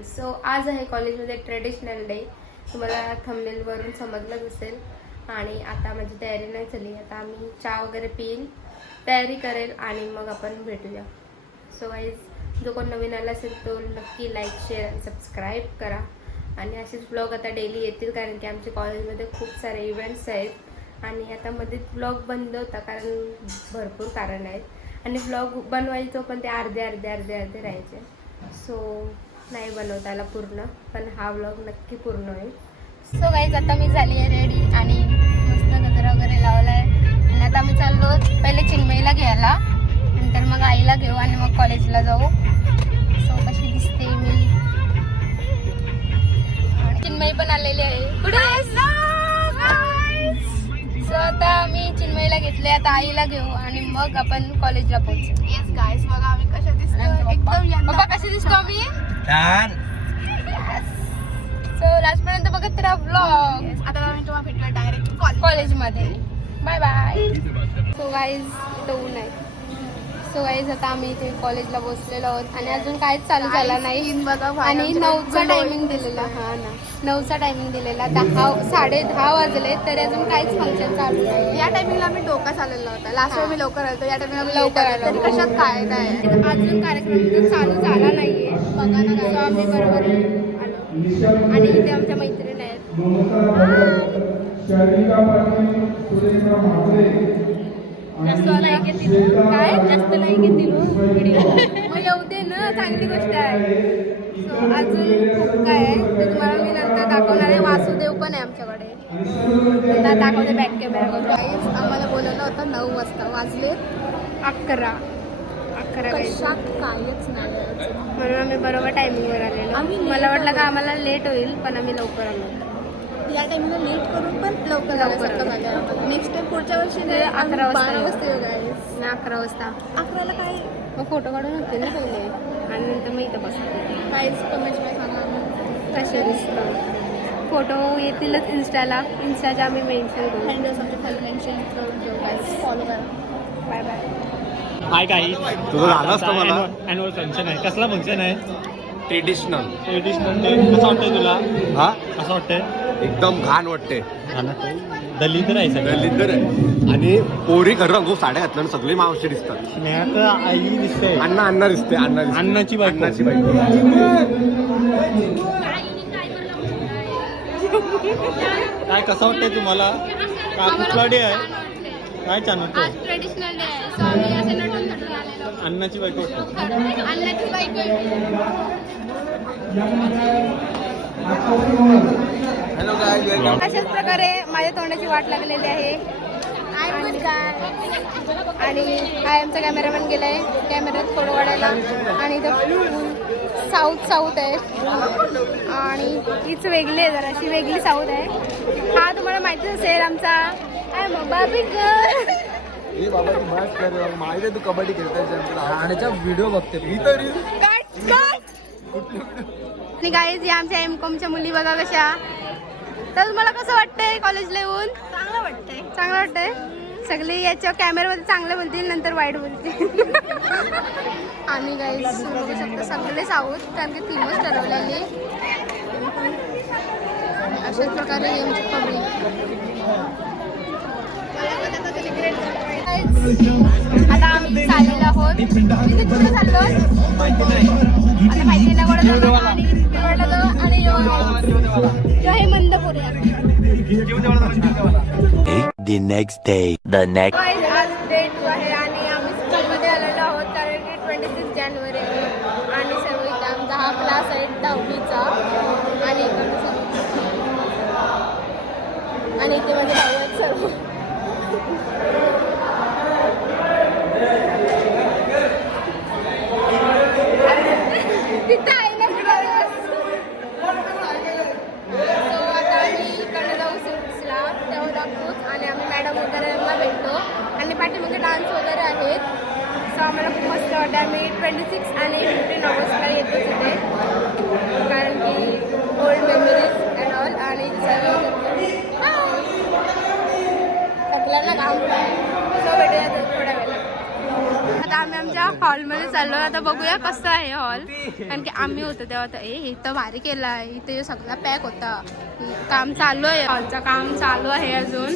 Guys. So आज आहे कॉलेजमध्ये ट्रेडिशनल डे. तुम्हाला थंबनेलवरून समजलंच असेल. आणि आता माझी तयारी नाही झाली. आता आम्ही चहा वगैरे पिईन, तयारी करेल आणि मग आपण भेटूया. सो गाईज, जो कोण नवीन आला असेल तो नक्की लाईक, शेअर आणि सबस्क्राईब करा. आणि असेच ब्लॉग आता डेली येतील, कारण की आमच्या कॉलेजमध्ये खूप सारे इव्हेंट्स आहेत. आणि आता मध्ये ब्लॉग बंद होता कारण भरपूर कारण आहेत. आणि ब्लॉग बनवायचो पण ते अर्धे राहायचे. सो नाही बनवता आला पूर्ण, पण हा ब्लॉग नक्की पूर्ण होईल. सो गाईज, आता मी झाली आहे रेडी आणि मस्त गजरा वगैरे लावला आहे. आणि आता आम्ही चाललो पहिले चिन्मयीला घ्यायला, नंतर मग आईला घेऊ आणि मग कॉलेजला जाऊ. सो कशी दिसते मी. चिन्मयी पण आलेली आहे. सो आता मी चिन्मयीला घेतले, आता आईला घेऊ आणि मग आपण कॉलेजला पोहोचू. येस गाईस, बघा आम्ही कशा दिसतो. एकदम बाबा कसे दिसतो आम्ही छान. सो लास्ट पर्यंत बघत राहा व्लॉग. आता आम्ही तुम्हाला भेटूया डायरेक्ट कॉलेजमध्ये. Bye bye. सो गाईज, इथं ऊन आहे. सो गाईज, आता आम्ही इथे कॉलेजला बसलेलो आहोत आणि अजून काहीच चालू झाला नाही. आणि 9चा टायमिंग दिलेला. हा ना, 9चा टायमिंग दिलेला. 10:30 वाजले तरी अजून काहीच फंक्शन चालू नाही. या टायमिंगला आम्ही डोका चाललेला होता. लास्ट वेळ मी लवकर आलो, या टायमिंगला लवकर आलो. तरी कशात काय अजून कार्यक्रम चालू झाला नाहीये. बघा ना. सो आम्ही बरोबर आलो आणि इथे आमच्या मैत्रिणी आहेत. जास्त लाईक येतील काय, जास्त लाईक येतील व्हिडिओ. मग येऊ दे ना, चांगली गोष्ट आहे. सो अजून खूप काय आहे ते तुम्हाला मी नंतर दाखवणार आहे. वासुदेव पण आहे आमच्याकडे, त्यांना दाखवते बॅक कॅमेरा. गाईस, आम्हाला बोलवलं होतं 9 वाजता, वाजले 11. कशात कायच नाही. म्हणून आम्ही बरोबर टायमिंगवर आलेलो. मला वाटलं का आम्हाला लेट होईल, पण आम्ही लवकर आलो. या टायमिंगला लेट करून पण लवकर झालं. नेक्स्ट टाइम पुढच्या वर्षी 11 वाजता 12 वाजता येऊ गाईस. 11 वाजता 11ला काय मग फोटो काढून होते ना पहिले, आणि नंतर मग इथं बसते. गाईस कमेंट्समध्ये सांगा कसे दिसतं. फोटो येतीलच इंस्टाच्या आम्ही मेन्शन करू. हँडल्स आमच्या खाली मेन्शन करून ठेवू गाईस. फॉलो करा. Bye bye. हाय काही तुझं झालं असतं मला. ॲन्युअल फंक्शन आहे. कसला फंक्शन आहे? ट्रेडिशनल कसं वाटतंय तुला? हा, कसं वाटतंय? एकदम घाण वाटते. दलित आहे सगळं. दलिंदर आहे. आणि पोरी खरं रंगू साड्या घातल्या आणि सगळे मावशी दिसतात. स्नेहात आई दिसते. अण्णा दिसते. अण्णाची बायको. अण्णाची बायको. काय कसं वाटतंय तुम्हाला? काय कुठला डे आहे? काय छान आज वाटतंय? ट्रेडिशनल डे आहे. सो आम्ही असे नटून थटून आलेलो. अण्णाची बायको वाटतं. अन्नाची बायको हॅलो गाईज, अशाच प्रकारे माझ्या तोंडाची वाट लागलेली आहे. आणि हा आमचा कॅमेरामॅन गेलाय कॅमेऱ्यात फोटो काढायला. आणि इथं साऊथ आहे आणि हीच वेगळी आहे, जराशी वेगळी साऊथ आहे. हा तुम्हाला माहितीच असेल आमचा बाबी गर्ल. माहिती तू कबड्डी खेळताय व्हिडिओ बघते मी तरी. आणि गाईज, या आमच्या एमकॉमच्या मुली बघा कशा. तर तुम्हाला कसं वाटतंय कॉलेजला येऊन? चांगलं वाटतंय. सगळे याच्या कॅमेऱ्यामध्ये चांगले बोलतील, नंतर वाईट बोलतील. आणि गाईज बघू शकता सगळे साऊथ, कारण की थीमच ठरवलेली. अशाच प्रकारे आमची पब्लिक. आता आम्ही चाललेलो आहोत. तिथे कुठे चाललो आता माहिती नाही आणि मंदपुरी. The next day. आज डे 2 आहे आणि आम्ही स्कूलमध्ये आलेलो आहोत, कारण की 26 जानेवारी आहे. आणि सर्व इथं आमचा हा क्लास आहे 10वीचा. आणि आणि इथे माझे भाऊ आहेत सर्व. तिथं आहे ना. सो आता आम्ही इकडे जाऊ सिट्सला, तेव्हा दाखवूच. आणि आम्ही मॅडम वगैरेला भेटतो. आणि पाठीमागे डान्स वगैरे आहेत. सो आम्हाला खूप मस्त वाटतं. आम्ही 26 आणि 15 ऑगस्टला येतोच इथे, कारण की ओल्ड मेमरीज अँड ऑल. आणि सर्व थकला ना काम. सो भेटूया थोड्या वेळेला. आता आम्ही आमच्या हॉलमध्ये चाललो. आता बघूया कसं आहे हॉल, कारण की आम्ही होतो तेव्हा तर इथं भारी केलं आहे. इथे सगळा पॅक होता. काम चालू आहे, हॉलचं काम चालू आहे अजून.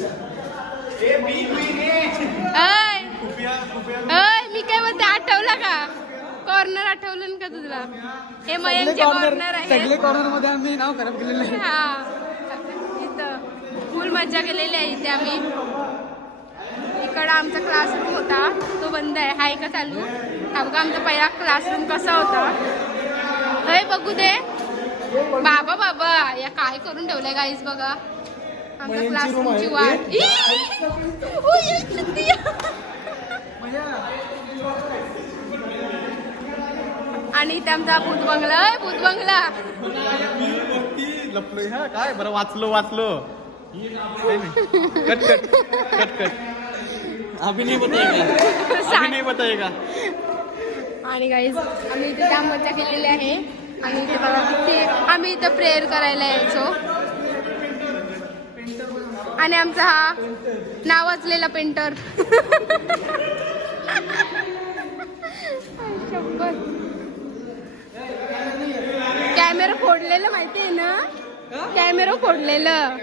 मी काय म्हणते, आठवलं का कॉर्नर? आठवलं का तुला? हे मयंकचे कॉर्नर आहे. सगळे कॉर्नर मध्ये आम्ही नाव खराब केलेलं आहे. हा, इथं फुल मज्जा केलेली आहे इथे आम्ही. इकडं आमचा क्लासरूम होता, तो बंद आहे. हाय का चालू? हा बघा आमचा पहिला क्लासरूम कसा होता. अरे बघू दे बाबा. बाबा या काय करून ठेवलंय गाईज बघा. आमच्या क्लासरूमची वाट. आणि इथे आमचा भूत बंगला. भूत बंगला लपलोय. हा काय बरं वाचलो. Cut cut cut cut. अभी नहीं बताएगा. आणि गाईज आम्ही इथे त्या मज्जा केलेली आहे. आणि इथे बघा किती आम्ही इथं प्रेयर करायला यायचो. आणि आमचा हा नावाजलेला पेंटर. कॅमेरा फोडलेलं माहिती आहे ना? कॅमेरा फोडलेलं.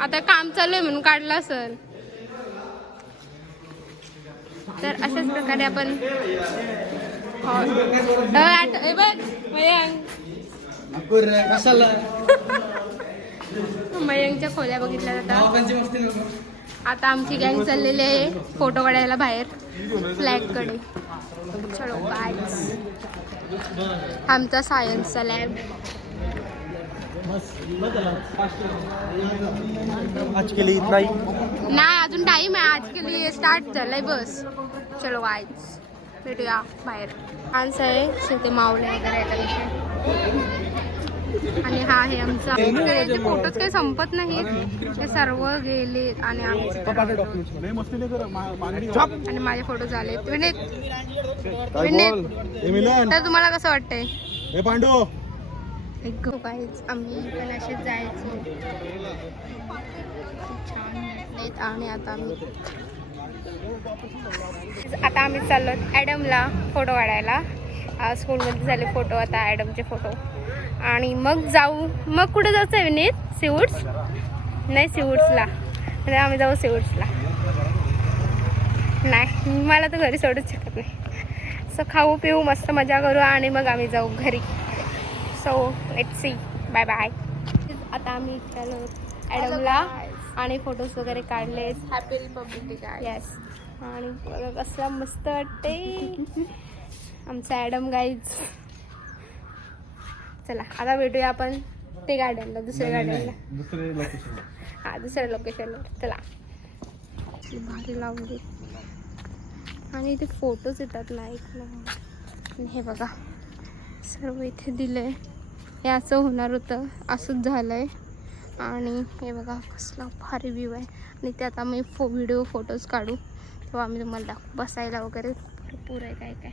आता काम चालू आहे म्हणून काढला असेल. तर अशाच प्रकारे आपण मयंकच्या खोल्या बघितल्या जातात. आता आमची गँग चाललेली आहे फोटो काढायला बाहेर फ्लॅग कडे. चलो गाइस, आमचा सायन्सचा लॅब. आज के लिए इतना ही. नाही अजून टाइम आहे. आज के लिए स्टार्ट झालाय बस. चलो गाइस भेटूया बाहेर. माणसं आहे शेती मावले वगैरे. आणि हा आहे आमचा फोटोच काही संपत नाही. ते सर्व गेले आणि आणि माझे फोटो झाले. तर तुम्हाला कसं वाटतंय? पांडू आम्ही पण असेच जायचो. छान वाटलेत. आणि आता आम्ही चाललो ॲडमला फोटो काढायला. स्कूलमध्ये झाले फोटो, आता ॲडमचे फोटो. आणि मग जाऊ. मग कुठे जायचं आहे विनीत? सीवूड्स? नाही सीवूड्सला. म्हणजे आम्ही जाऊ सीवूड्सला. नाही मला तर घरी सोडूच शकत नाही. सो खाऊ पिऊ मस्त मजा करू आणि मग आम्ही जाऊ घरी. So let's see. Bye bye. आता आम्ही चालू ॲडमला आणि फोटोज वगैरे काढले. Happy republic day guys. Yes. आणि बघा कसं मस्त वाटते आमचा ॲडम गाईज. चला आता भेटूया आपण ते गार्डनला, दुसऱ्या गार्डनला. हा दुसऱ्या लोकेशनवर. चला भारी लावली. आणि इथे फोटोज येतात लाईक ना. हे बघा सर्व इथे दिलंय. हे असं होणार होतं, असंच झालंय. आणि हे बघा कसला भारी व्ह्यू आहे. आणि त्यात आम्ही व्हिडिओ फोटोज काढू तेव्हा आम्ही तुम्हाला दाखवू. बसायला वगैरे भरपूर आहे काय काय.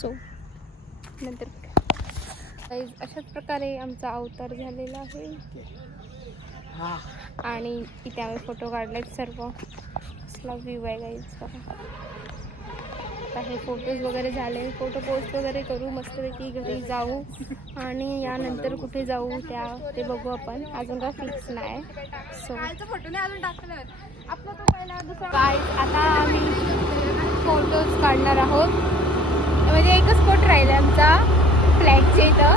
सो नंतर अशाच प्रकारे आमचा अवतार झालेला आहे. आणि इथे आम्ही फोटो काढलेत सर्व. कसला व्ह्यू आहे गाईज बघा. आता हे फोटोज वगैरे झाले. फोटो पोस्ट वगैरे करू मस्तपैकी. घरी जाऊ आणि यानंतर कुठे जाऊ ते बघू आपण. अजून काय फिक्स नाही. सो फोटो नाही अजून टाकलं. आपला तो पहिला दुसरा. आता आम्ही फोटोज काढणार आहोत. म्हणजे एकच स्पॉट राहिला आमचा फ्लॅगच्या इथं.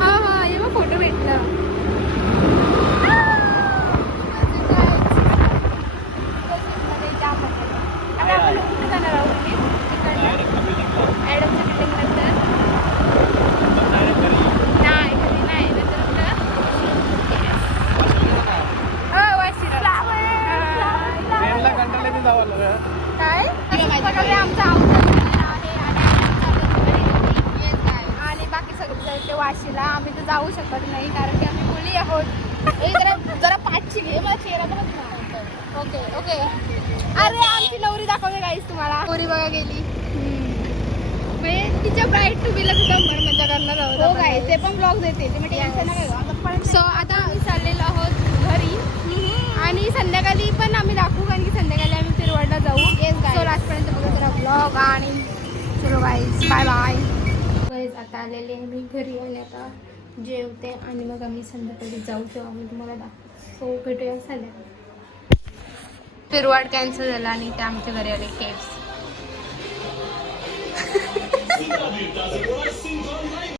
हा हे मग फोटो भेटलं. आता आपण कुठे जाणार आहोत? ॲडमच्या बिल्डिंग नंतर नाही घरी नाही नंतर काय आमचा आणि बाकी सगळे ते वाशीला. आम्ही तर जाऊ शकत नाही कारण की आम्ही मुली आहोत. जरा पाठची घे, मला चेहरा पण. Okay okay. अरे आमची नवरी दाखवते गाईस तुम्हाला. नवरी बघा गेली. म्हणजे तिच्या ब्राईड टू बीला सुद्धा मजा करणार आहोत. हो काय ते पण ब्लॉग देते ते म्हणजे. सो आता आम्ही चाललेलो आहोत घरी. आणि संध्याकाळी पण ब्लॉग आणि चलो गाईज बाय बाय. गाईज आता आलेले आहे मी घरी आणि आता जेवते आणि मग आम्ही संध्याकाळी जाऊ तेव्हा आम्ही तुम्हाला दाखवतो. सो भेटूया संध्याकाळी. फिरवाड कॅन्सल झाला आणि ते आमच्या घरी आले केप्स.